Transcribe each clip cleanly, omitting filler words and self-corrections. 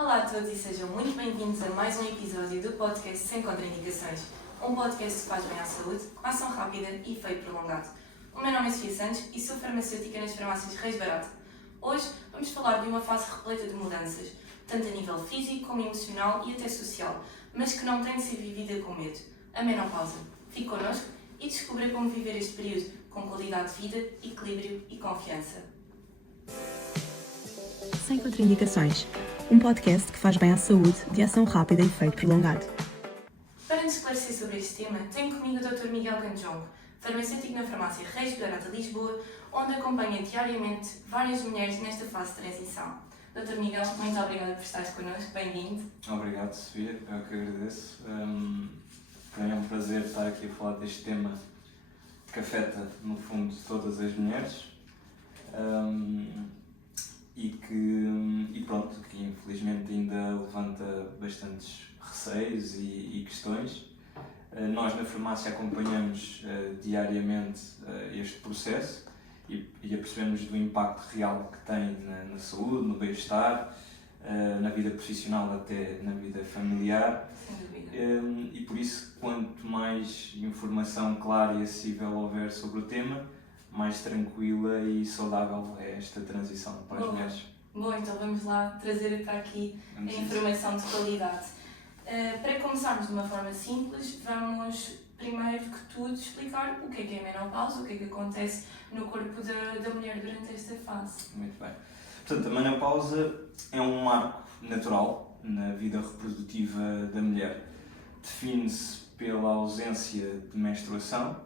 Olá a todos e sejam muito bem-vindos a mais um episódio do podcast Sem Contraindicações, um podcast que faz bem à saúde, com ação rápida e efeito prolongado. O meu nome é Sofia Santos e sou farmacêutica nas farmácias Reis Barato. Hoje vamos falar de uma fase repleta de mudanças, tanto a nível físico como emocional e até social, mas que não tem de ser vivida com medo, a menopausa. Fique connosco e descubra como viver este período com qualidade de vida, equilíbrio e confiança. Sem Contraindicações, um podcast que faz bem à saúde, de ação rápida e efeito prolongado. Para nos esclarecer sobre este tema, tenho comigo o Dr. Miguel Ganjong, farmacêutico na farmácia Reis Barato Lisboa, onde acompanha diariamente várias mulheres nesta fase de transição. Dr. Miguel, muito obrigada por estares connosco, bem-vindo. Obrigado, Sofia, eu que agradeço. Para mim é um prazer estar aqui a falar deste tema que afeta, no fundo, todas as mulheres que infelizmente ainda levanta bastantes receios e questões. Nós na farmácia acompanhamos diariamente este processo e apercebemos do impacto real que tem na saúde, no bem-estar, na vida profissional, até na vida familiar. Sem dúvida. E por isso, quanto mais informação clara e acessível houver sobre o tema, mais tranquila e saudável é esta transição para as mulheres. Bom, então vamos lá trazer para aqui a informação de qualidade. Para começarmos de uma forma simples, vamos primeiro que tudo explicar o que é a menopausa, o que é que acontece no corpo da mulher durante esta fase. Muito bem. Portanto, a menopausa é um marco natural na vida reprodutiva da mulher. Define-se pela ausência de menstruação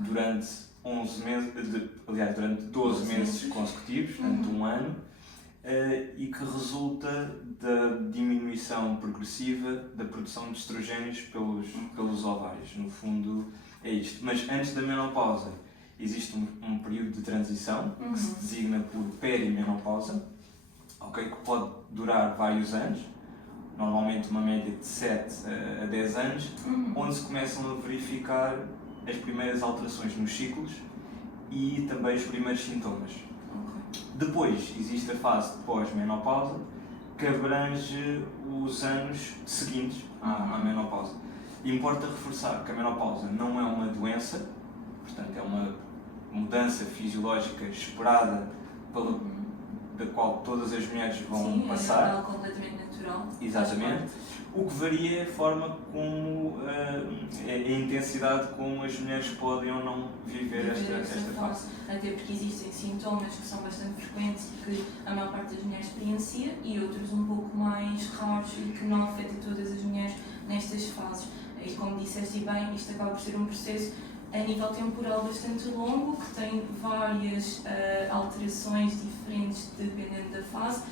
durante 12 meses consecutivos, durante um ano, e que resulta da diminuição progressiva da produção de estrogénios pelos ovários. No fundo, é isto. Mas antes da menopausa, existe um período de transição que se designa por perimenopausa, que pode durar vários anos, normalmente uma média de 7 a 10 anos, onde se começam a verificar as primeiras alterações nos ciclos e também os primeiros sintomas. Depois existe a fase de pós-menopausa, que abrange os anos seguintes à menopausa. Importa reforçar que a menopausa não é uma doença, portanto é uma mudança fisiológica esperada da qual todas as mulheres vão passar. É algo completamente natural. Exatamente. O que varia é a forma como, a intensidade como as mulheres podem ou não viver esta fase. Até porque existem sintomas que são bastante frequentes e que a maior parte das mulheres experiencia e outros um pouco mais raros e que não afetam todas as mulheres nestas fases. E como disseste bem, isto acaba por ser um processo a nível temporal bastante longo, que tem várias alterações diferentes dependendo da fase,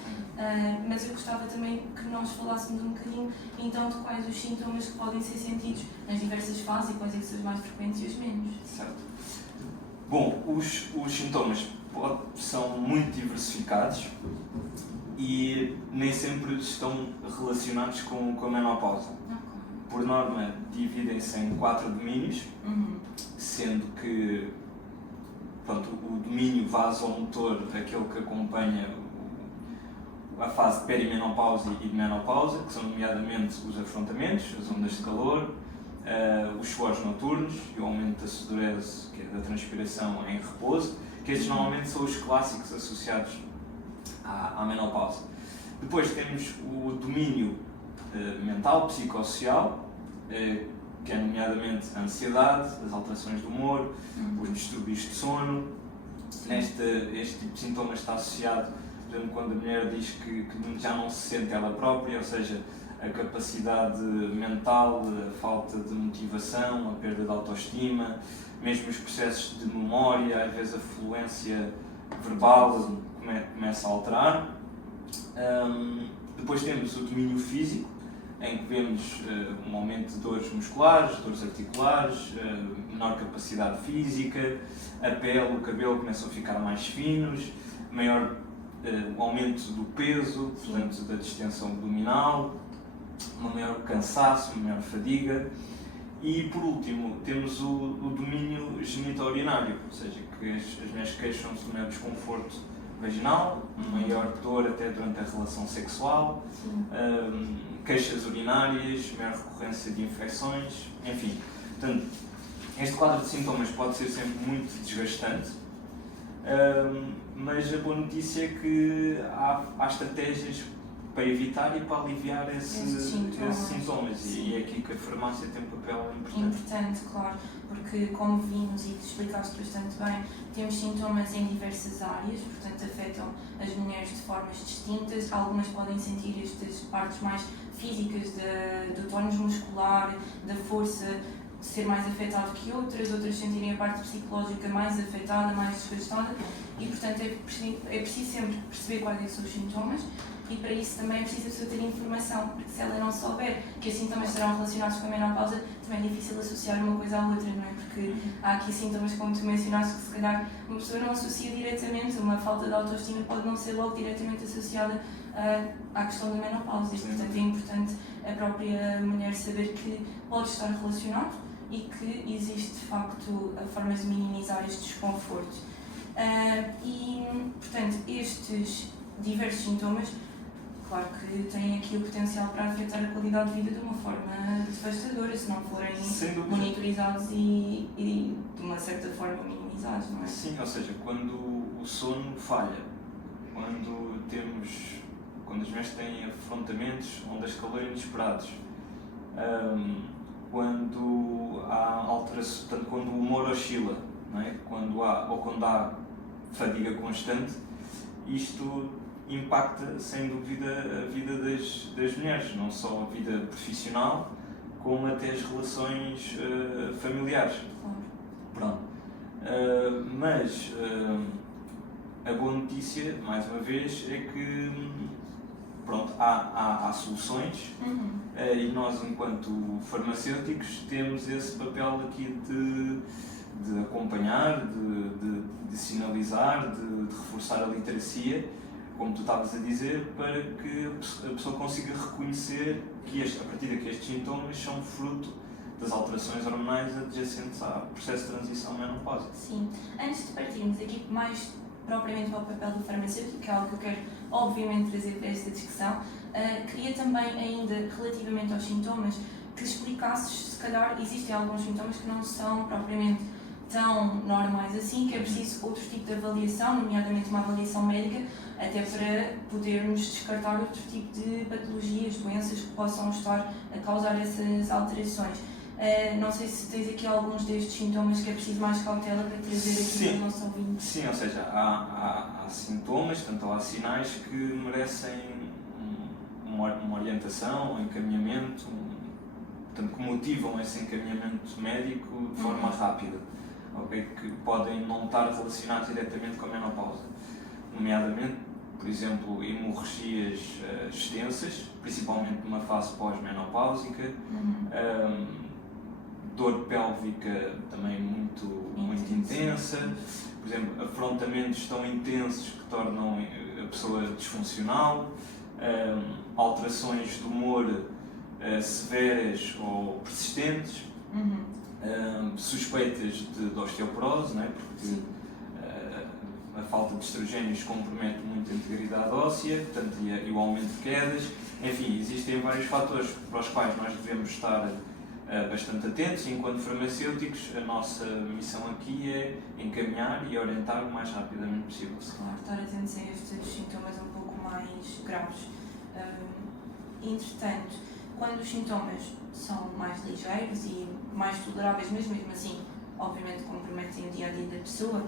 mas eu gostava também que nós falássemos um bocadinho então de quais os sintomas que podem ser sentidos nas diversas fases e quais é que são os mais frequentes e os menos. Certo. Bom, os sintomas são muito diversificados e nem sempre estão relacionados com a menopausa. Por norma, dividem-se em 4 domínios, sendo que o domínio vasomotor, aquele que acompanha a fase de perimenopausa e de menopausa, que são nomeadamente os afrontamentos, as ondas de calor, os suores noturnos e o aumento da sudorese, que é da transpiração em repouso, que estes normalmente são os clássicos associados à menopausa. Depois temos o domínio mental, psicossocial, que é nomeadamente a ansiedade, as alterações do humor, os distúrbios de sono. Este tipo de sintomas está associado, por exemplo, quando a mulher diz que já não se sente ela própria, ou seja, a capacidade mental, a falta de motivação, a perda de autoestima, mesmo os processos de memória, às vezes a fluência verbal começa a alterar. Depois temos o domínio físico, em que vemos um aumento de dores musculares, dores articulares, menor capacidade física, a pele, o cabelo começam a ficar mais finos, maior aumento do peso, portanto da distensão abdominal, um maior cansaço, uma maior fadiga. E por último temos o domínio genitourinário, ou seja, que as mulheres queixam-se de maior desconforto vaginal, maior dor até durante a relação sexual, queixas urinárias, maior recorrência de infecções, enfim. Portanto, este quadro de sintomas pode ser sempre muito desgastante, mas a boa notícia é que há estratégias para evitar e para aliviar esses sintomas. E é aqui que a farmácia tem um papel importante. Importante, claro, porque como vimos e te explicaste bastante bem, temos sintomas em diversas áreas, portanto afetam as mulheres de formas distintas. Algumas podem sentir estas partes mais físicas do tónus muscular, da força, ser mais afetado que outras sentirem a parte psicológica mais afetada, mais desgastada, e portanto é preciso sempre perceber quais são os sintomas, e para isso também é preciso a pessoa ter informação, porque se ela não souber que os sintomas serão relacionados com a menopausa, também é difícil associar uma coisa à outra, não é? Porque há aqui sintomas, como tu mencionaste, que se calhar uma pessoa não associa diretamente, uma falta de autoestima pode não ser logo diretamente associada à questão da menopausa, e portanto é importante a própria mulher saber que pode estar relacionado e que existe de facto formas de minimizar estes desconfortos. E portanto estes diversos sintomas, claro que têm aqui o potencial para afetar a qualidade de vida de uma forma devastadora, se não forem monitorizados e de uma certa forma minimizados, não é? Sim, ou seja, quando o sono falha, quando as mulheres têm afrontamentos onde as calor inesperados, quando há alteração, portanto, quando o humor oscila, não é? Quando há fadiga constante, isto impacta sem dúvida a vida das mulheres, não só a vida profissional, como até as relações familiares. Pronto. Mas a boa notícia, mais uma vez, é que pronto, há soluções, e nós, enquanto farmacêuticos, temos esse papel aqui de acompanhar, de sinalizar, de reforçar a literacia, como tu estavas a dizer, para que a pessoa consiga reconhecer que a partir daqui estes sintomas são fruto das alterações hormonais adjacentes ao processo de transição menopausa. Sim. Antes de partirmos aqui mais propriamente para o papel do farmacêutico, que é algo que eu quero obviamente trazer para esta discussão, queria também ainda, relativamente aos sintomas, que explicasses, se calhar existem alguns sintomas que não são propriamente tão normais assim, que é preciso outro tipo de avaliação, nomeadamente uma avaliação médica, até para podermos descartar outro tipo de patologias, doenças que possam estar a causar essas alterações. Não sei se tens aqui alguns destes sintomas que é preciso mais cautela para trazer aqui para o nosso ouvinte. Sim, ou seja, há sintomas, portanto há sinais que merecem uma orientação, um encaminhamento, portanto, que motivam esse encaminhamento médico de forma rápida, okay? Que podem não estar relacionados diretamente com a menopausa, nomeadamente, por exemplo, hemorragias extensas, principalmente numa fase pós-menopáusica, dor pélvica também muito intensa, por exemplo, afrontamentos tão intensos que tornam a pessoa disfuncional, alterações de humor severas ou persistentes, suspeitas de osteoporose, não é? Porque a falta de estrogénios compromete muito a integridade óssea, portanto, e o aumento de quedas. Enfim, existem vários fatores para os quais nós devemos estar bastante atentos, e enquanto farmacêuticos a nossa missão aqui é encaminhar e orientar o mais rapidamente possível. Claro, estar atentos a estes sintomas um pouco mais graves. Entretanto, quando os sintomas são mais ligeiros e mais toleráveis, mas mesmo assim, obviamente comprometem o dia-a-dia da pessoa,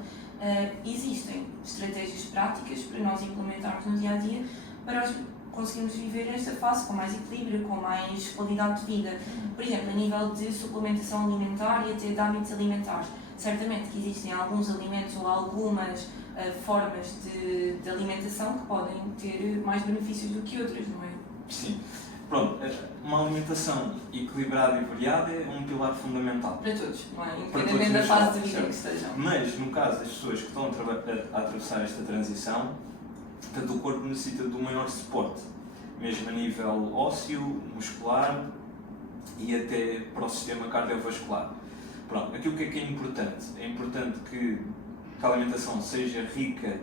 existem estratégias práticas para nós implementarmos no dia-a-dia para conseguirmos viver esta fase com mais equilíbrio, com mais qualidade de vida. Por exemplo, a nível de suplementação alimentar e até de hábitos alimentares. Certamente que existem alguns alimentos ou algumas formas de alimentação que podem ter mais benefícios do que outras, não é? Sim. Pronto, uma alimentação equilibrada e variada é um pilar fundamental. Para todos, não é? Independente da fase de vida certo. que estejam. Mas, no caso das pessoas que estão a atravessar esta transição, portanto, o corpo necessita de um maior suporte, mesmo a nível ósseo, muscular e até para o sistema cardiovascular. Pronto, aqui o que é importante? É importante que a alimentação seja rica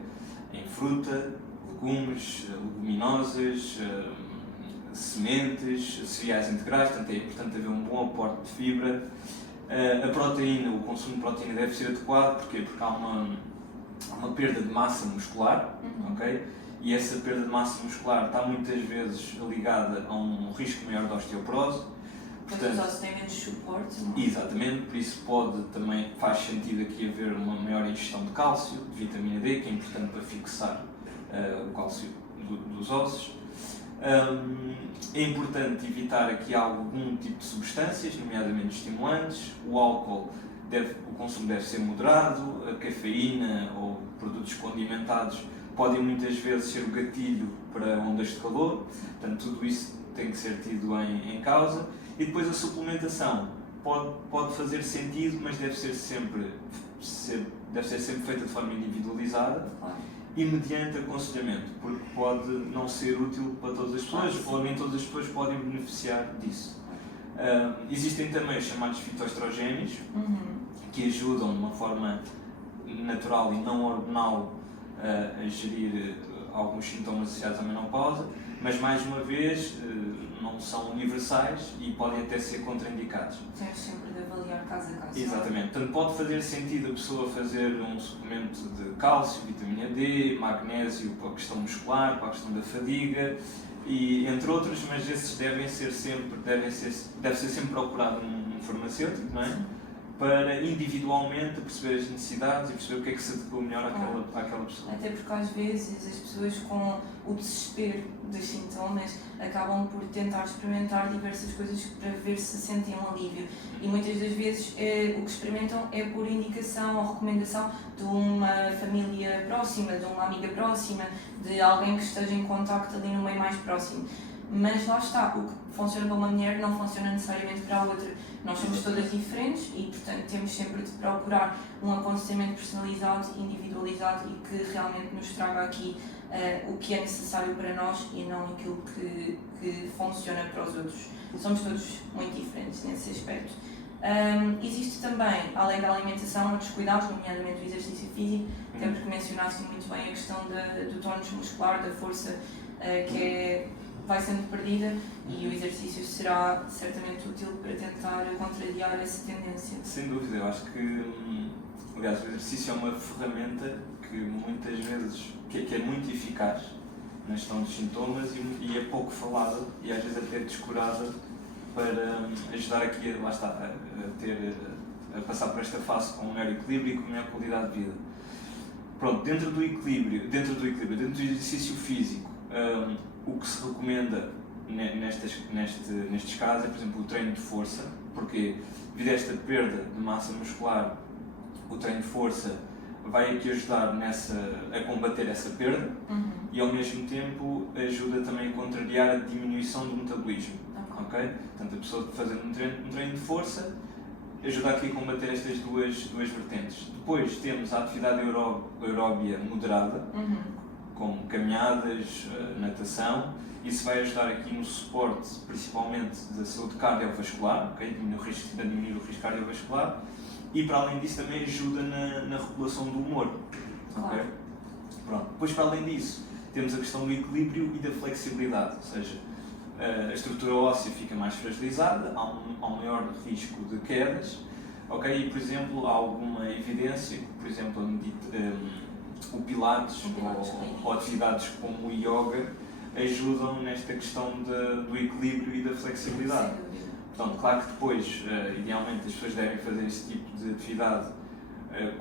em fruta, legumes, leguminosas, sementes, cereais integrais, portanto é importante haver um bom aporte de fibra. A proteína, o consumo de proteína deve ser adequado, porquê? Porque há uma perda de massa muscular, ok? E essa perda de massa muscular está muitas vezes ligada a um risco maior de osteoporose. Portanto, os ossos têm menos suporte, não é? Exatamente, por isso também faz sentido aqui haver uma maior ingestão de cálcio, de vitamina D, que é importante para fixar o cálcio dos ossos. É importante evitar aqui algum tipo de substâncias, nomeadamente estimulantes. O álcool, o consumo deve ser moderado. A cafeína ou produtos condimentados podem muitas vezes ser o gatilho para ondas de calor, portanto tudo isso tem que ser tido em causa. E depois a suplementação pode fazer sentido, mas deve ser sempre feita de forma individualizada e mediante aconselhamento, porque pode não ser útil para todas as pessoas, ou nem todas as pessoas podem beneficiar disso. Existem também os chamados fitoestrogénios, que ajudam de uma forma natural e não hormonal a gerir alguns sintomas associados à menopausa, mas mais uma vez não são universais e podem até ser contraindicados. Temos sempre de avaliar caso a caso. Exatamente, portanto pode fazer sentido a pessoa fazer um suplemento de cálcio, vitamina D, magnésio para a questão muscular, para a questão da fadiga e entre outros, mas esses deve ser sempre procurado num farmacêutico, não é? Para individualmente perceber as necessidades e perceber o que é que se adequa melhor àquela pessoa. Até porque às vezes as pessoas com o desespero dos sintomas acabam por tentar experimentar diversas coisas para ver se sentem um alívio e muitas das vezes o que experimentam é por indicação ou recomendação de uma família próxima, de uma amiga próxima, de alguém que esteja em contacto ali no meio mais próximo. Mas lá está, o que funciona para uma mulher não funciona necessariamente para a outra. Nós somos todas diferentes e, portanto, temos sempre de procurar um aconselhamento personalizado, individualizado e que realmente nos traga aqui o que é necessário para nós e não aquilo que funciona para os outros. Somos todos muito diferentes nesse aspecto. Existe também, além da alimentação, outros cuidados, nomeadamente o exercício físico, até porque mencionaste muito bem a questão do tónus muscular, da força que vai sendo perdida e o exercício será certamente útil para tentar contrariar essa tendência. Sem dúvida, eu acho que, aliás, o exercício é uma ferramenta que muitas vezes que é muito eficaz na gestão dos sintomas e é pouco falada e às vezes até descurada para ajudar aqui a passar por esta fase com um maior equilíbrio e com maior qualidade de vida. Pronto, dentro do exercício físico, o que se recomenda nestes casos é, por exemplo, o treino de força, porque devido a esta perda de massa muscular, o treino de força vai aqui ajudar a combater essa perda e ao mesmo tempo ajuda também a contrariar a diminuição do metabolismo. Okay? Portanto, a pessoa fazendo um treino de força ajuda aqui a combater estas duas vertentes. Depois temos a atividade aeróbia moderada, como caminhadas, natação. Isso vai ajudar aqui no suporte, principalmente da saúde cardiovascular, okay? a diminuir o risco cardiovascular. E para além disso também ajuda na regulação do humor. Claro. Okay? Pronto. Depois, para além disso, temos a questão do equilíbrio e da flexibilidade, ou seja, a estrutura óssea fica mais fragilizada, há um maior risco de quedas, okay? E, por exemplo, há alguma evidência que, por exemplo, o Pilates ou atividades como o Yoga ajudam nesta questão do equilíbrio e da flexibilidade. Portanto, claro que depois, idealmente, as pessoas devem fazer este tipo de atividade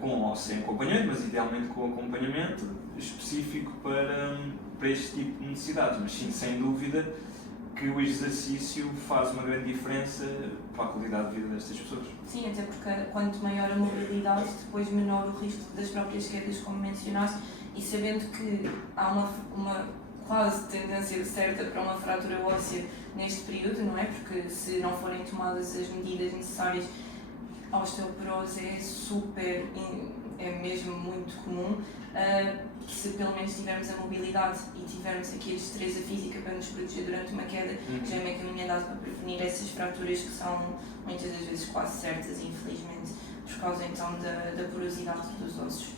com ou sem acompanhamento, mas idealmente com acompanhamento específico para este tipo de necessidades. Mas sim, sem dúvida que o exercício faz uma grande diferença para a qualidade de vida destas pessoas. Sim, até porque quanto maior a mobilidade, depois menor o risco das próprias quedas, como mencionaste, e sabendo que há uma quase tendência certa para uma fratura óssea neste período, não é? Porque se não forem tomadas as medidas necessárias, a osteoporose é mesmo muito comum. Se pelo menos tivermos a mobilidade e tivermos aqui a destreza física para nos proteger durante uma queda, já é meio caminho andado para prevenir essas fraturas que são muitas das vezes quase certas, infelizmente, por causa então da porosidade dos ossos.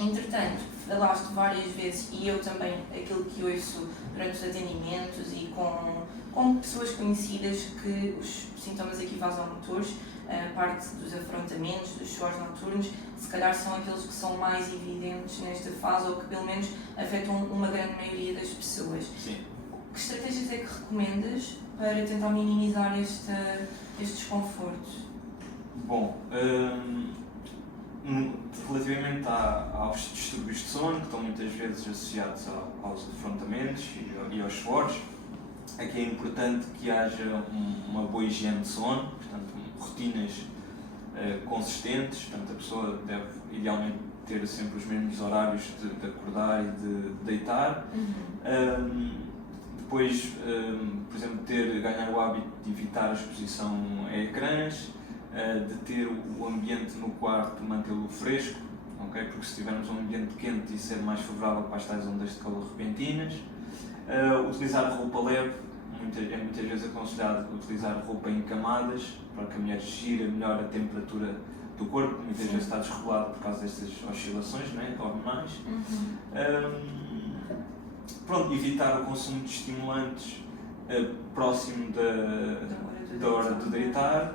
Entretanto, falaste várias vezes, e eu também, aquilo que ouço durante os atendimentos e com pessoas conhecidas, que os sintomas aqui vasomotores, parte dos afrontamentos, dos suores noturnos, se calhar são aqueles que são mais evidentes nesta fase ou que pelo menos afetam uma grande maioria das pessoas. Sim. Que estratégias é que recomendas para tentar minimizar este desconforto? Bom, relativamente aos distúrbios de sono, que estão muitas vezes associados aos afrontamentos e aos suores, aqui é importante que haja uma boa higiene de sono, portanto, rotinas consistentes, portanto, a pessoa deve idealmente ter sempre os mesmos horários de acordar e de deitar. Depois, por exemplo, ganhar o hábito de evitar a exposição a ecrãs, de ter o ambiente no quarto, mantê-lo fresco, okay? Porque se tivermos um ambiente quente isso é mais favorável para as tais ondas de calor repentinas. Utilizar roupa leve, muitas vezes aconselhado utilizar roupa em camadas, para que a mulher gira melhor a temperatura do corpo, muitas vezes está desregulado por causa destas oscilações, né, hormonais. Pronto, evitar o consumo de estimulantes próximo da hora de deitar.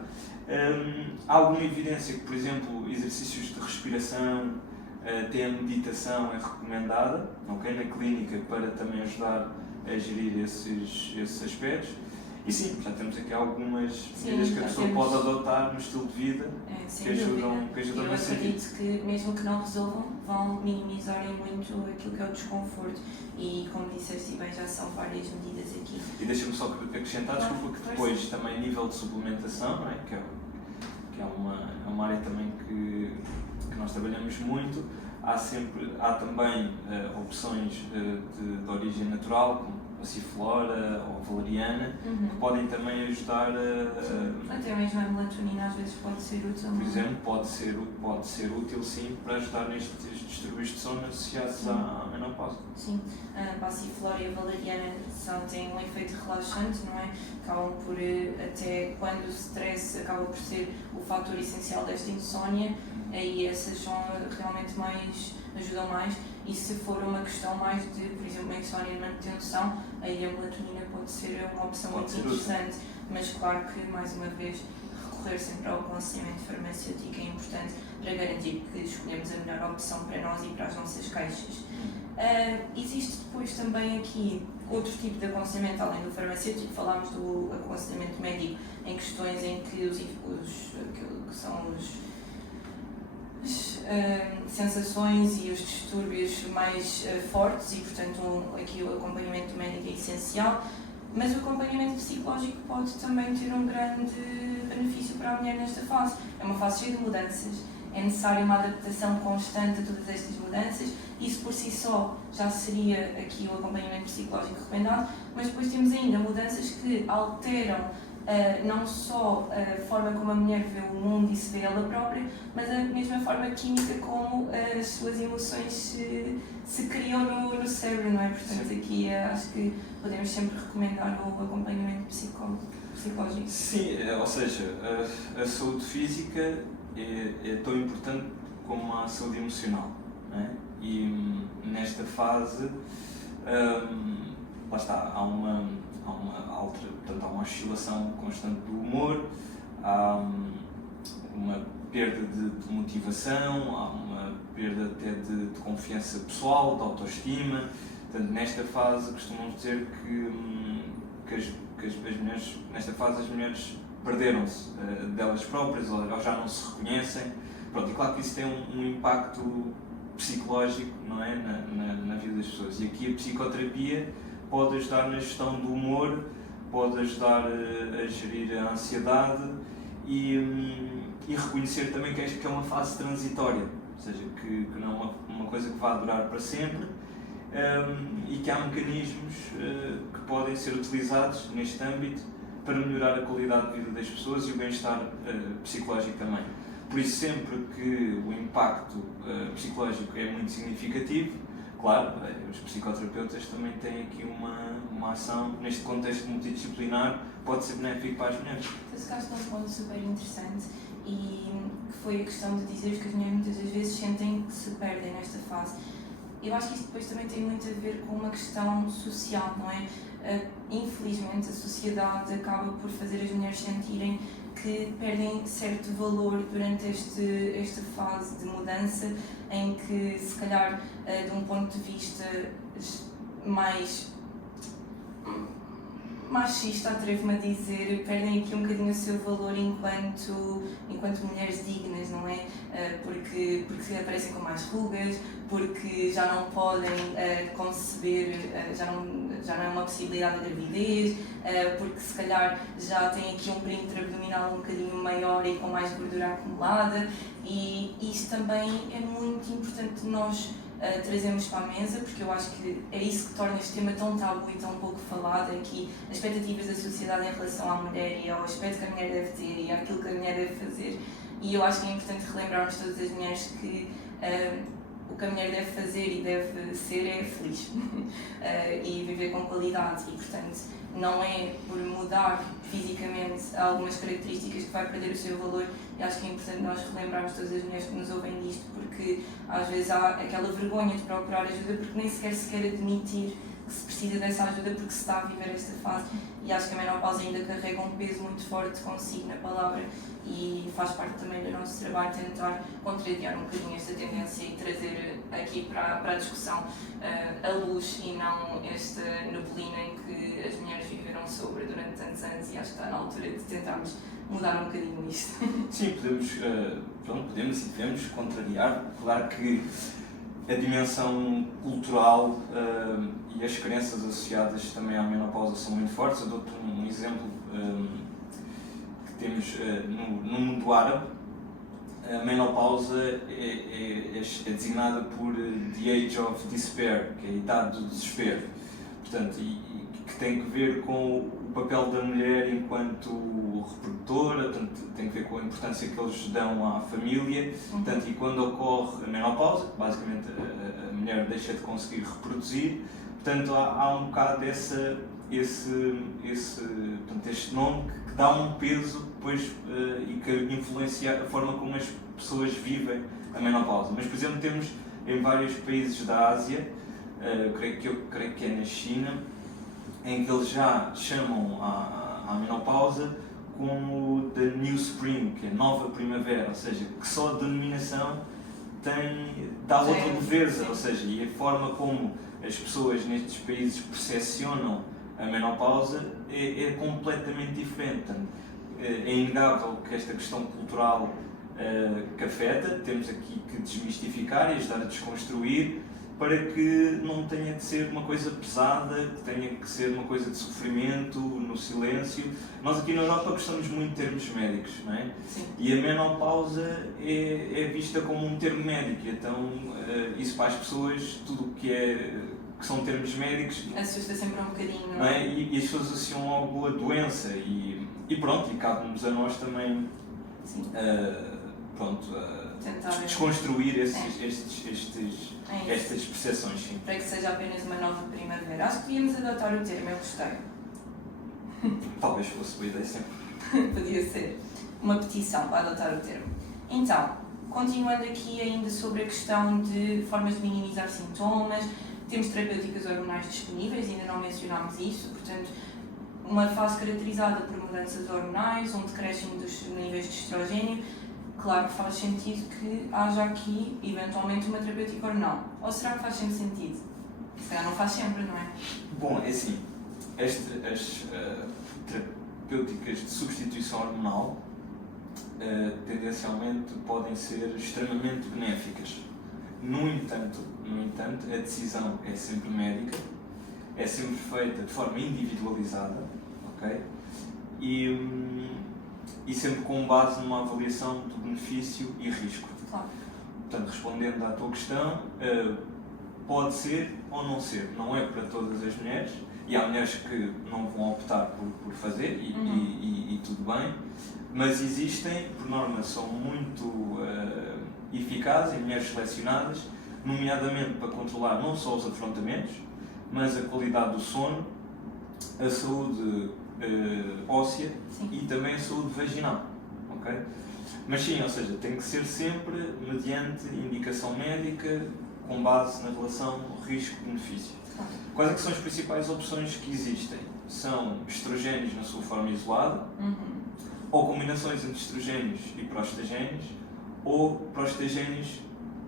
Há alguma evidência que, por exemplo, exercícios de respiração, até a meditação é recomendada, okay, na clínica, para também ajudar a gerir esses aspectos. E sim, já temos aqui algumas medidas que a pessoa pode adotar no estilo de vida que ajudam nesse sentido. Eu acredito que, mesmo que não resolvam, vão minimizarem muito aquilo que é o desconforto. E, como disseste bem, já são várias medidas aqui. E deixa-me só acrescentar, desculpa, que depois também nível de suplementação, não é? Que é uma área também que nós trabalhamos muito. Há também opções de origem natural, como passiflora ou valeriana, que podem também ajudar até mesmo a melatonina às vezes pode ser útil. Por exemplo, pode ser útil sim para ajudar nestes distúrbios de sono associados à menopausa. Sim, a passiflora e a valeriana têm um efeito relaxante, não é? Acabam por, até quando o stress acaba por ser o fator essencial desta insónia, aí essas são realmente ajudam mais. E se for uma questão mais de, por exemplo, uma insónia de manutenção, aí a melatonina pode ser uma opção muito interessante, mas claro que, mais uma vez, recorrer sempre ao aconselhamento farmacêutico é importante para garantir que escolhemos a melhor opção para nós e para as nossas caixas. Existe depois também aqui outro tipo de aconselhamento, além do farmacêutico. Falámos do aconselhamento médico em questões em que são sensações e os distúrbios mais fortes e, portanto, aqui o acompanhamento médico é essencial, mas o acompanhamento psicológico pode também ter um grande benefício para a mulher nesta fase. É uma fase cheia de mudanças, é necessária uma adaptação constante a todas estas mudanças. Isso por si só já seria aqui o acompanhamento psicológico recomendado, mas depois temos ainda mudanças que alteram não só a forma como a mulher vê o mundo e se vê ela própria, mas a mesma forma química como as suas emoções se criam no cérebro, não é? Portanto, aqui acho que podemos sempre recomendar o acompanhamento psicológico. Sim, ou seja, a saúde física é tão importante como a saúde emocional, não é? E nesta fase, lá está, há uma oscilação constante do humor, há uma perda de motivação, há uma perda até de confiança pessoal, de autoestima. Portanto, nesta fase costumamos dizer que as mulheres, nesta fase as mulheres perderam-se delas próprias ou já não se reconhecem. Pronto, e claro que isso tem um impacto psicológico, não é, na vida das pessoas. E aqui a psicoterapia pode ajudar na gestão do humor, pode ajudar a gerir a ansiedade e reconhecer também que é uma fase transitória, ou seja, que não é uma coisa que vai durar para sempre, e que há mecanismos que podem ser utilizados neste âmbito para melhorar a qualidade de vida das pessoas e o bem-estar psicológico também. Por isso, sempre que o impacto psicológico é muito significativo, claro, os psicoterapeutas também têm aqui uma ação, neste contexto multidisciplinar, pode ser benéfico para as mulheres. Tu tocaste num ponto super interessante e que foi a questão de dizeres que as mulheres muitas das vezes sentem que se perdem nesta fase. Eu acho que isto depois também tem muito a ver com uma questão social, não é? Infelizmente a sociedade acaba por fazer as mulheres sentirem que perdem certo valor durante esta fase de mudança, em que se calhar de um ponto de vista mais machista, atrevo-me a dizer, perdem aqui um bocadinho o seu valor enquanto mulheres dignas, não é? Porque aparecem com mais rugas, porque já não podem conceber, já não é uma possibilidade de gravidez, porque se calhar já têm aqui um perímetro abdominal um bocadinho maior e com mais gordura acumulada, e isto também é muito importante nós trazemos para a mesa, porque eu acho que é isso que torna este tema tão tabu e tão pouco falado, aqui as expectativas da sociedade em relação à mulher e ao aspecto que a mulher deve ter e àquilo que a mulher deve fazer, e eu acho que é importante relembrarmos todas as mulheres que o que a mulher deve fazer e deve ser é feliz e viver com qualidade, e portanto não é por mudar fisicamente algumas características que vai perder o seu valor. E acho que é importante nós relembrarmos todas as mulheres que nos ouvem disto, porque às vezes há aquela vergonha de procurar ajuda porque nem sequer se quer admitir que se precisa dessa ajuda porque se está a viver esta fase, e acho que a menopausa ainda carrega um peso muito forte consigo na palavra, e faz parte também do nosso trabalho tentar contrariar um bocadinho esta tendência e trazer aqui para a discussão a luz e não esta neblina em que as mulheres viveram sobre durante tantos anos, e acho que está na altura de tentarmos mudar um bocadinho isto. Sim, podemos e devemos contrariar. Claro que a dimensão cultural e as crenças associadas também à menopausa são muito fortes. Eu dou-te um exemplo que temos no mundo árabe. A menopausa é designada por The Age of Despair, que é a idade do desespero. Portanto, que tem que ver com o papel da mulher enquanto reprodutora, portanto, tem que ver com a importância que eles dão à família, portanto, e quando ocorre a menopausa, basicamente a mulher deixa de conseguir reproduzir, portanto há um bocado este nome que dá um peso depois, e que influencia a forma como as pessoas vivem a menopausa. Mas, por exemplo, temos em vários países da Ásia, eu creio que é na China, em que eles já chamam a menopausa como the new spring, que é nova primavera, ou seja, que só a denominação dá outra leveza, ou seja, e a forma como as pessoas nestes países percepcionam a menopausa é completamente diferente. Portanto, é inegável que esta questão cultural que afeta, temos aqui que desmistificar e ajudar a desconstruir, para que não tenha de ser uma coisa pesada, que tenha que ser uma coisa de sofrimento, no silêncio. Nós aqui na Europa gostamos muito de termos médicos, não é? Sim. E a menopausa é vista como um termo médico, então isso para as pessoas, tudo o que são termos médicos, assusta sempre um bocadinho, não é? E as pessoas associam logo a doença, e pronto, e cabe-nos a nós também desconstruir estas percepções. Sim. Para que seja apenas uma nova primavera. Acho que devíamos adotar o termo, eu gostei. Talvez fosse boa ideia sempre. Podia ser uma petição para adotar o termo. Então, continuando aqui ainda sobre a questão de formas de minimizar sintomas, temos terapêuticas hormonais disponíveis, ainda não mencionámos isso, portanto, uma fase caracterizada por mudanças hormonais, um decréscimo dos níveis de estrogênio. Claro que faz sentido que haja aqui, eventualmente, uma terapêutica hormonal. Ou será que faz sempre sentido? Se calhar não faz sempre, não é? Bom, é assim, as terapêuticas de substituição hormonal tendencialmente podem ser extremamente benéficas. No entanto, a decisão é sempre médica, é sempre feita de forma individualizada, ok? E sempre com base numa avaliação do benefício e risco. Claro. Portanto, respondendo à tua questão, pode ser ou não ser, não é para todas as mulheres, e há mulheres que não vão optar por fazer, e tudo bem, mas existem, por norma, são muito eficazes em mulheres selecionadas, nomeadamente para controlar não só os afrontamentos, mas a qualidade do sono, a saúde óssea e também a saúde vaginal. Okay? Mas sim, ou seja, tem que ser sempre mediante indicação médica, com base na relação risco-benefício. Quais é que são as principais opções que existem? São estrogénios na sua forma isolada, ou combinações entre estrogénios e prostagénios, ou prostagénios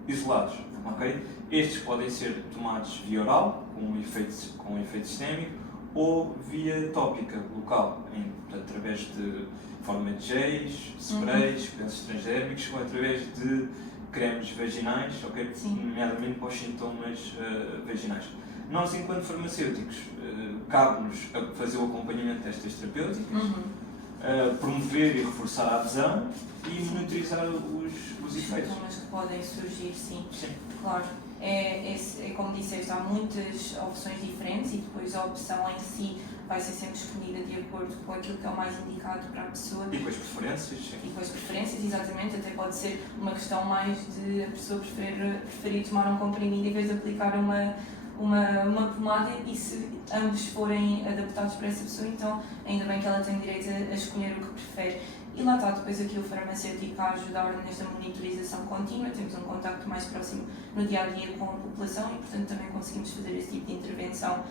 isolados. Okay? Estes podem ser tomados via oral, com efeito sistémico, ou via tópica local, através de forma de géis, sprays, pensos transdérmicos, ou através de cremes vaginais, okay? Nomeadamente para os sintomas vaginais. Nós, enquanto farmacêuticos, cabe-nos fazer o acompanhamento destas terapêuticas, promover e reforçar a adesão e monitorizar os efeitos. Os sintomas que podem surgir, sim. Claro. É como disseste, há muitas opções diferentes e depois a opção em si vai ser sempre escolhida de acordo com aquilo que é o mais indicado para a pessoa. E com as preferências, sim. E com as preferências, exatamente. Até pode ser uma questão mais de a pessoa preferir tomar um comprimido em vez de aplicar uma pomada, e se ambos forem adaptados para essa pessoa, então ainda bem que ela tem direito a escolher o que prefere. E lá está depois aqui o farmacêutico a ajudar nesta monitorização contínua, temos um contacto mais próximo no dia-a-dia com a população e, portanto, também conseguimos fazer esse tipo de intervenção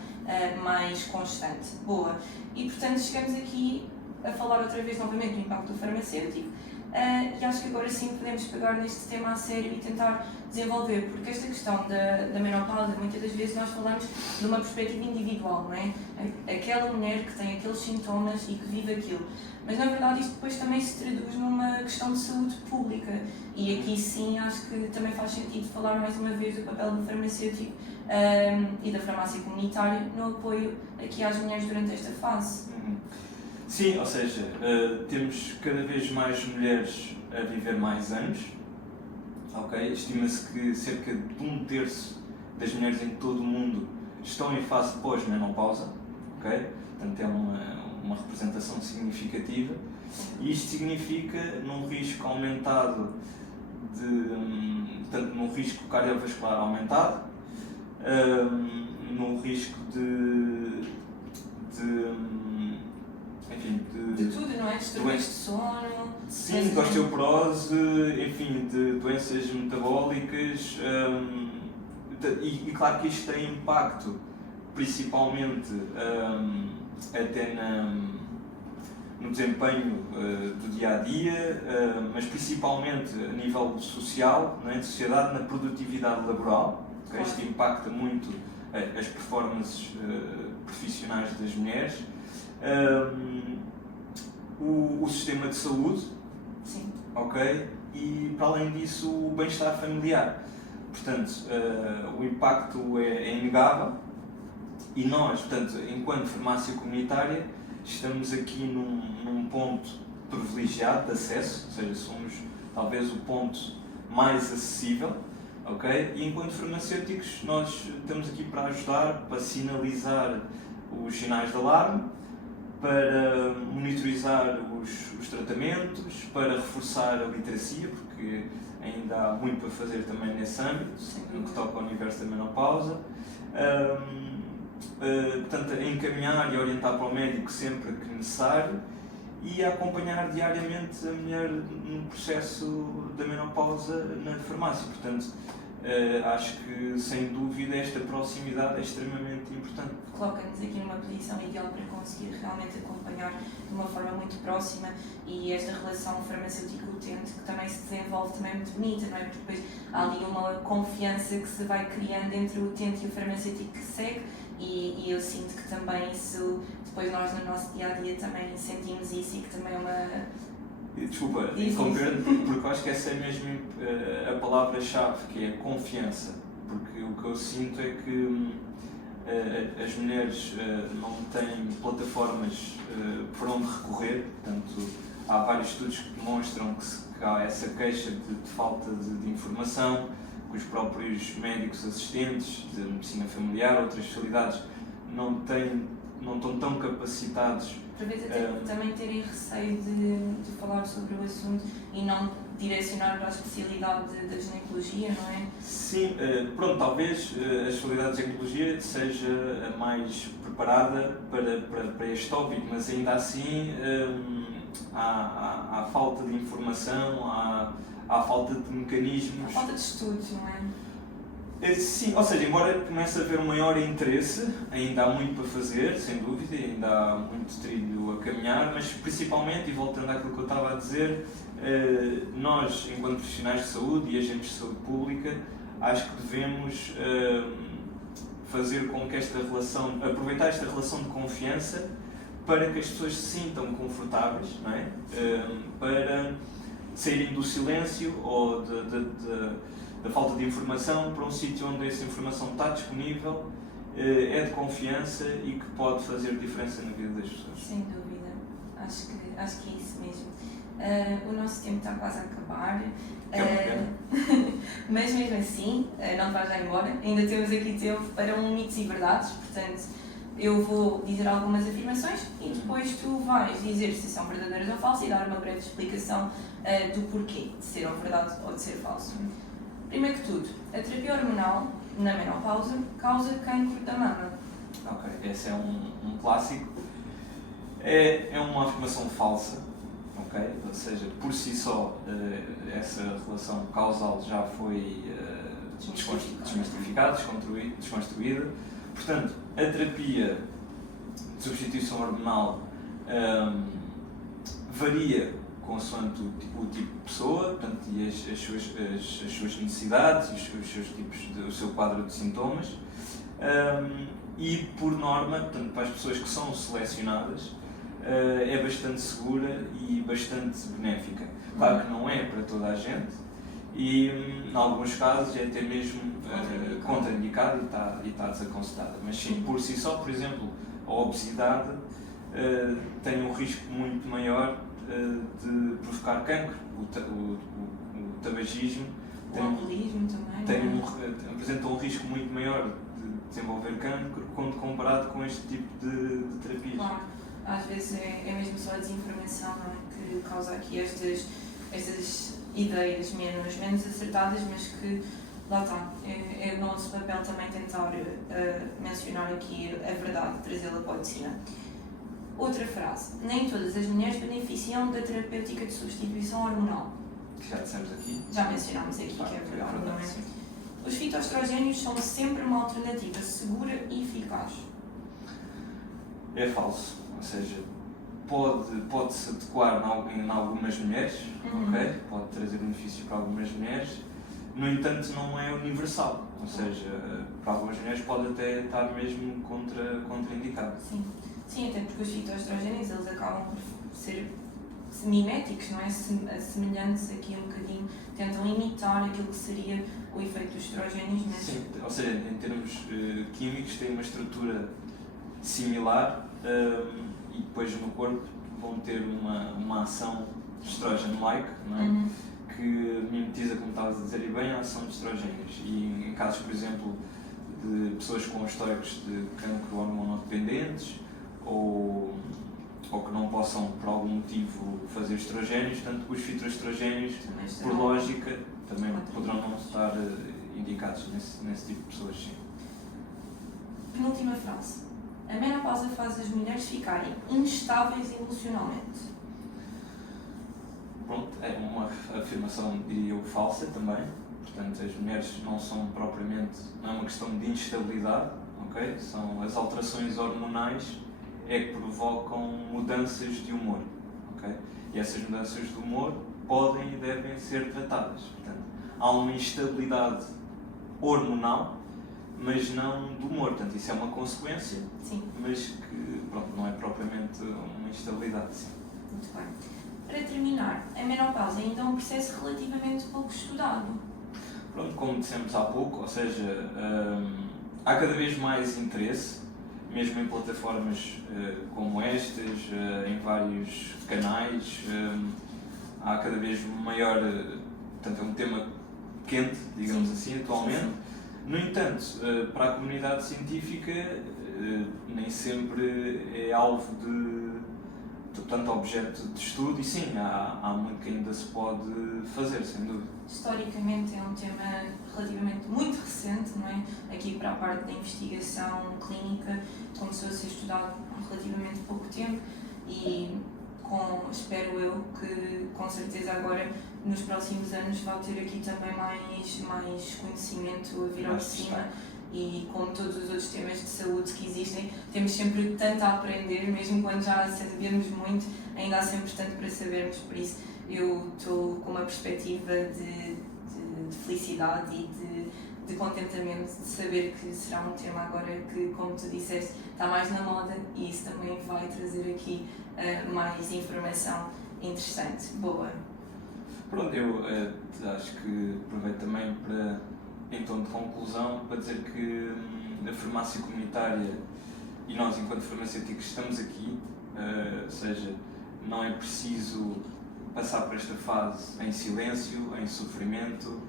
mais constante. Boa. E, portanto, chegamos aqui a falar outra vez novamente do impacto do farmacêutico e acho que agora sim podemos pegar neste tema a sério e tentar desenvolver, porque esta questão da menopausa, muitas das vezes nós falamos de uma perspectiva individual, não é? Aquela mulher que tem aqueles sintomas e que vive aquilo. Mas na verdade isto depois também se traduz numa questão de saúde pública e aqui sim acho que também faz sentido falar mais uma vez do papel do farmacêutico e da farmácia comunitária no apoio aqui às mulheres durante esta fase. Sim, ou seja, temos cada vez mais mulheres a viver mais anos, okay? Estima-se que cerca de 1/3 das mulheres em todo o mundo estão em fase pós-menopausa, okay? Portanto é uma representação significativa, e isto significa num risco aumentado portanto, num risco cardiovascular aumentado, num risco de tudo, não é? Distúrbios de sono, sim, de osteoporose, enfim, de doenças metabólicas, e claro que isto tem impacto principalmente até no desempenho do dia-a-dia, mas principalmente a nível social, não é? De sociedade, na produtividade laboral. Claro. Isto impacta muito as performances profissionais das mulheres. O sistema de saúde, sim. Ok? E para além disso o bem-estar familiar. Portanto, o impacto é inegável e nós, portanto, enquanto farmácia comunitária, estamos aqui num ponto privilegiado de acesso, ou seja, somos talvez o ponto mais acessível, ok? E enquanto farmacêuticos nós estamos aqui para ajudar, para sinalizar os sinais de alarme, para monitorizar os tratamentos, para reforçar a literacia, porque ainda há muito para fazer também nesse âmbito, no que toca ao universo da menopausa. Portanto, a encaminhar e orientar para o médico sempre que necessário e a acompanhar diariamente a mulher no processo da menopausa na farmácia. Portanto, acho que, sem dúvida, esta proximidade é extremamente importante. Coloca-nos aqui numa posição ideal para conseguir realmente acompanhar de uma forma muito próxima e esta relação farmacêutico-utente que também se desenvolve também muito bonita, não é? Porque depois há ali uma confiança que se vai criando entre o utente e o farmacêutico que segue e eu sinto que também isso, depois nós no nosso dia-a-dia também sentimos isso e que também é uma... Desculpa, interromper, porque eu acho que essa é mesmo a palavra-chave, que é a confiança. Porque o que eu sinto é que as mulheres não têm plataformas por onde recorrer, portanto, há vários estudos que demonstram que há essa queixa de falta de informação, que os próprios médicos assistentes de medicina familiar, outras especialidades, não estão tão capacitados. Por vezes até também terem receio de falar sobre o assunto e não direcionar para a especialidade da ginecologia, não é? Sim, pronto, talvez a especialidade de ginecologia seja a mais preparada para este tópico, mas ainda assim há falta de informação, há falta de mecanismos. Há falta de estudos, não é? Sim, ou seja, embora comece a haver um maior interesse, ainda há muito para fazer, sem dúvida, ainda há muito trilho a caminhar, mas principalmente, e voltando àquilo que eu estava a dizer, nós, enquanto profissionais de saúde e agentes de saúde pública, acho que devemos fazer com que aproveitar esta relação de confiança para que as pessoas se sintam confortáveis, não é? Para saírem do silêncio ou da falta de informação para um sítio onde essa informação está disponível, é de confiança e que pode fazer diferença na vida das pessoas. Sem dúvida, acho que é isso mesmo. O nosso tempo está quase a acabar, mas mesmo assim, não te vais já embora, ainda temos aqui tempo para um mitos e verdades, portanto eu vou dizer algumas afirmações e depois tu vais dizer se são verdadeiras ou falsas e dar uma breve explicação do porquê de ser ou verdade ou de ser falso. Primeiro que tudo, a terapia hormonal na menopausa causa cancro da mama. Ok, esse é um clássico. É uma afirmação falsa, ok? Ou seja, por si só essa relação causal já foi desmistificada, desconstruída. Portanto, a terapia de substituição hormonal varia consoante o tipo de pessoa, portanto, e as suas necessidades, os seus tipos o seu quadro de sintomas, e por norma, portanto, para as pessoas que são selecionadas, é bastante segura e bastante benéfica. Claro que não é para toda a gente e, em alguns casos, é até mesmo contraindicada e está desaconselhada. Mas sim, por si só, por exemplo, a obesidade tem um risco muito maior de provocar cancro. O tabagismo o alcoolismo também apresenta um risco muito maior de desenvolver cancro quando comparado com este tipo de terapias. Claro, às vezes é mesmo só a desinformação, não é? Que causa aqui estas ideias menos acertadas, mas que lá está, é o nosso papel também tentar mencionar aqui a verdade, trazê-la para a medicina. Outra frase, nem todas as mulheres beneficiam da terapêutica de substituição hormonal. Que já dissemos aqui. Já mencionámos aqui, que é verdade, não é? Os fitoestrogénios são sempre uma alternativa segura e eficaz. É falso, ou seja, pode-se adequar em algumas mulheres, ok? Pode trazer benefícios para algumas mulheres, no entanto não é universal, ou seja, para algumas mulheres pode até estar mesmo contraindicado. Sim, até porque os fitoestrogénios eles acabam por ser miméticos, não é? Semelhantes aqui um bocadinho, tentam imitar aquilo que seria o efeito dos estrogénios, mas... Sim, ou seja, em termos químicos têm uma estrutura similar e depois no corpo vão ter uma ação estrógeno-like, não é? Que mimetiza, como estavas a dizer, e bem a ação de estrogénios. E em casos, por exemplo, de pessoas com históricos de cancro hormonodependentes ou que não possam, por algum motivo, fazer estrogénios, portanto, os fitoestrogénios, por lógica, também poderão não estar indicados nesse tipo de pessoas. Sim. Penúltima frase. A menopausa faz as mulheres ficarem instáveis emocionalmente. Pronto, é uma afirmação, diria eu, falsa também. Portanto, as mulheres não são propriamente, não é uma questão de instabilidade, ok? São as alterações hormonais que provocam mudanças de humor, ok? E essas mudanças de humor podem e devem ser tratadas. Portanto, há uma instabilidade hormonal, mas não do humor. Portanto, isso é uma consequência, sim, mas que não é propriamente uma instabilidade. Sim. Muito bem. Para terminar, a menopausa ainda é um processo relativamente pouco estudado. Pronto, como dissemos há pouco, ou seja, há cada vez mais interesse, mesmo em plataformas como estas, em vários canais, há cada vez maior, portanto é um tema quente, digamos assim, atualmente. Sim. No entanto, para a comunidade científica, nem sempre é alvo portanto, objeto de estudo e sim, há muito que ainda se pode fazer, sem dúvida. Historicamente é um tema relativamente muito recente, não é? Aqui para a parte da investigação clínica começou a ser estudado há relativamente pouco tempo e espero eu que com certeza agora nos próximos anos vai ter aqui também mais conhecimento a vir ao de cima. E como todos os outros temas de saúde que existem, temos sempre tanto a aprender, mesmo quando já sabemos muito, ainda há sempre tanto para sabermos, por isso eu estou com uma perspectiva de felicidade e de contentamento de saber que será um tema agora que, como tu disseste, está mais na moda e isso também vai trazer aqui mais informação interessante. Boa! Pronto, eu acho que aproveito também para, em tom de conclusão, para dizer que a farmácia comunitária e nós, enquanto farmacêuticos, estamos aqui, ou seja, não é preciso passar por esta fase em silêncio, em sofrimento,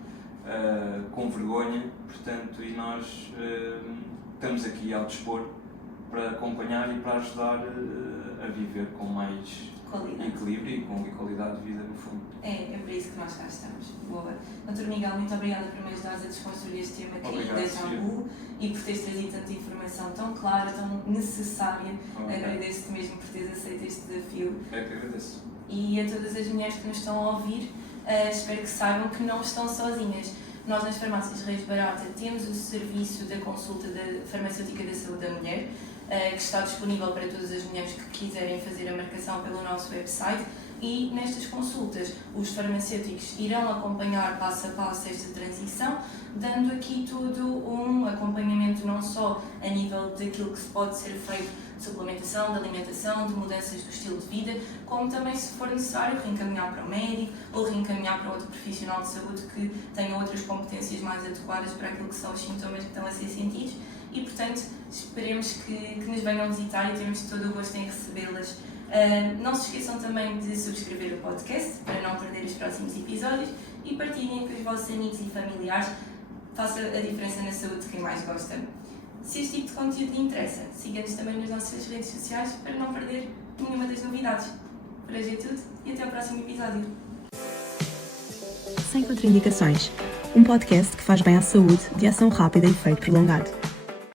com vergonha, portanto, e nós estamos aqui ao dispor para acompanhar e para ajudar a viver com mais equilíbrio e com qualidade de vida, no fundo. É para isso que nós cá estamos. Boa. Dr. Miguel, muito obrigada por me ajudares a desconstruir este tema que ainda é tabu e por teres trazido tanta informação tão clara, tão necessária. Agradeço-te mesmo por teres aceito este desafio. É que agradeço. E a todas as mulheres que nos estão a ouvir, espero que saibam que não estão sozinhas. Nós, nas farmácias Reis Barata, temos o serviço da consulta da farmacêutica da saúde da mulher, que está disponível para todas as mulheres que quiserem fazer a marcação pelo nosso website. E nestas consultas, os farmacêuticos irão acompanhar passo a passo esta transição, dando aqui todo um acompanhamento não só a nível daquilo que se pode ser feito de suplementação, de alimentação, de mudanças do estilo de vida, como também, se for necessário, reencaminhar para o médico ou reencaminhar para outro profissional de saúde que tenha outras competências mais adequadas para aquilo que são os sintomas que estão a ser sentidos. E, portanto, esperemos que nos venham visitar e temos todo o gosto em recebê-las. Não se esqueçam também de subscrever o podcast para não perder os próximos episódios e partilhem com os vossos amigos e familiares. Faça a diferença na saúde de quem mais gosta. Se este tipo de conteúdo lhe interessa, siga-nos também nas nossas redes sociais para não perder nenhuma das novidades. Por hoje é tudo e até ao próximo episódio. Sem contraindicações. Um podcast que faz bem à saúde de ação rápida e efeito prolongado.